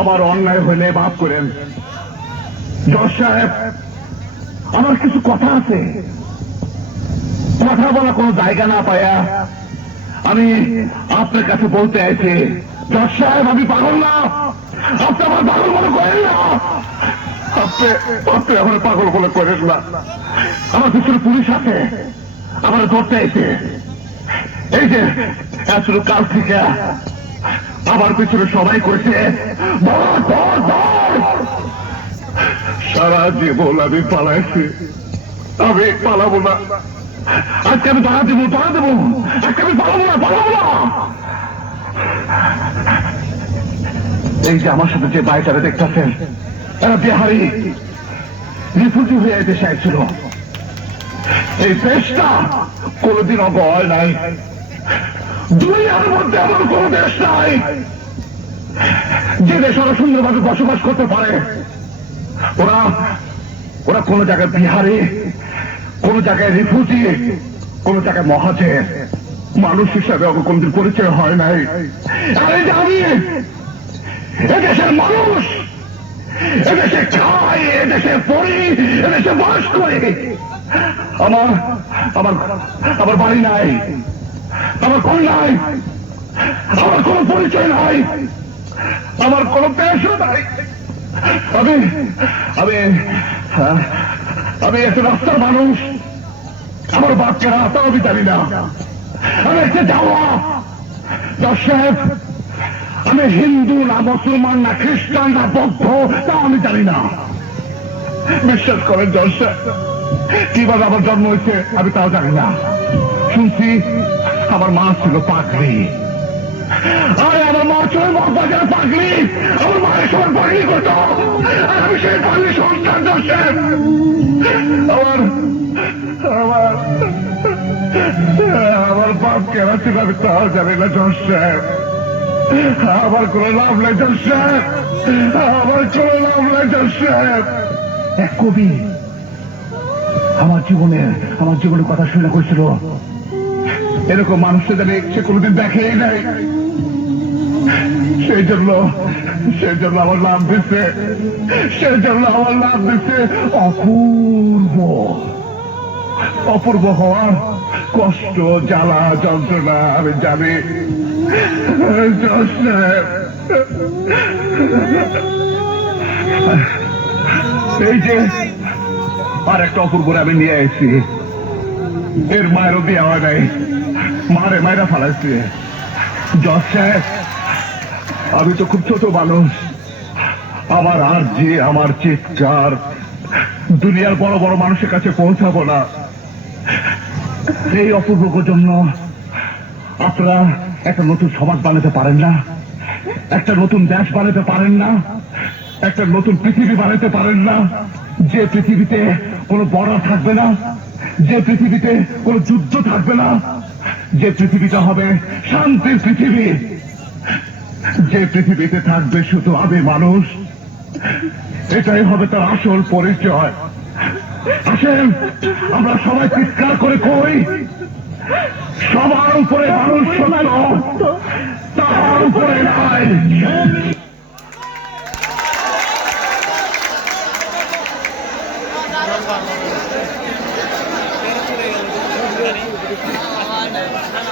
আমার অন্যায় হইলে মাফ করেন। জজ সাহেব, আমার কিছু কথা আছে। কথা বলা কোনো জায়গা না পায়া আমি আপনার কাছে বলতে আছি জজ সাহেব, আমি পাগল না? আপনি আমার পাগল মনে করেন না? আপনি আপনি আমার পাগল মনে করেন না। আমার পিছনে পুলিশ আছে, আমার ধরতে এসে। এই যে আসলে কাল থেকে আমার পিছনে সবাই করেছে। সারা জীবন আমি পালাইছি। আমি পালাবো না। আজকে আমি ধরা দেবো ধরা দেবো। আজকে আমি পালাবো না পালাবো না! এই যে আমার সাথে যে বাইটারে দেখতেছেন, এরা বিহারি। রিফিউজি হয়ে দেশে আসছিল এই দেশটা কোনোদিন অবয় নাই। দুনিয়ার মধ্যে এমন কোন দেশ নাই যে দেশ ওরা সুন্দরভাবে বসবাস করতে পারে। ওরা ওরা কোন জায়গায় বিহারে, কোন জায়গায় রিফিউজি, কোন জায়গায় মহাজের মানুষ হিসাবে ওকে কোনদিন পরিচয় হয় নাই। আরে আমি এদেশের মানুষ এদেশে খাই এদেশে পড়ি এদেশে বাস করে। আমার আমার আমার বাড়ি নাই। আমার কোন নাই আমার কোনো পরিচয় নাই, আমার কোনো পেশও নাই। আমি আমি আমি একটা রাস্তার মানুষ। আমার বাপকে রাস্তা আমি জানি না। আমি একটা যাওয়া সাহেব আমি হিন্দু, না মুসলমান, না খ্রিস্টান, না বৌদ্ধ, তা আমি জানি না। বিশ্বাস করেন দশ সাহেব কীভাবে আমার জন্ম হয়েছে আমি তাও জানি না। শুনছি আমার মা ছিল পাগলি। আরে, আমার মা ছিল মগবাজার পাগলি। আমার মায়ের সময় পাগলি করতো। আমি সেই পাগলি সন্তান দোষের আমার আমার আমার বাপ কেন ছিল আমি তাও জানি না সাহেব আমার কোনো লাভ নাই সাহেব আমার কোনো লাভ নাই সাহেব এক কবি আমার জীবনের আমার জীবনের কথা শুনে কইছিল। এরকম মানুষকে জানি সে কোনোদিন দেখেই নাই। সেই জন্য সেই জন্য আমার নাম দিচ্ছে সেই জন্য আমার নাম দিচ্ছে অপূর্ব। অপূর্ব হওয়ার কষ্ট, জ্বালা, যন্ত্রণা, আমি জানি। এই যে আর একটা অপূর্ব আমি নিয়ে এসেছি। এর মায়েরও বিয়ে হয় নাই। মারে মায়েরা ফালাইছে। জজ সাহেব, আমি তো খুব ছোট মানুষ। আমার আর যে আমার চিৎকার দুনিয়ার বড় বড় মানুষের কাছে পৌঁছাবো না। এই অপূর্বর জন্য আপনারা একটা নতুন সমাজ বানাতে পারেন না। একটা নতুন দেশ বানাতে পারেন না। একটা নতুন পৃথিবী বানাতে পারেন না। যে পৃথিবীতে কোনো বর্ডার থাকবে না। যে পৃথিবীতে কোনো যুদ্ধ থাকবে না, যে পৃথিবীটা হবে শান্তির পৃথিবী। যে পৃথিবীতে থাকবে শুধু আমি মানুষ, এটাই হবে তার আসল পরিচয়। আসেন, আমরা সবাই চিৎকার করে কই, সবার উপরে মানুষ சார்ந்த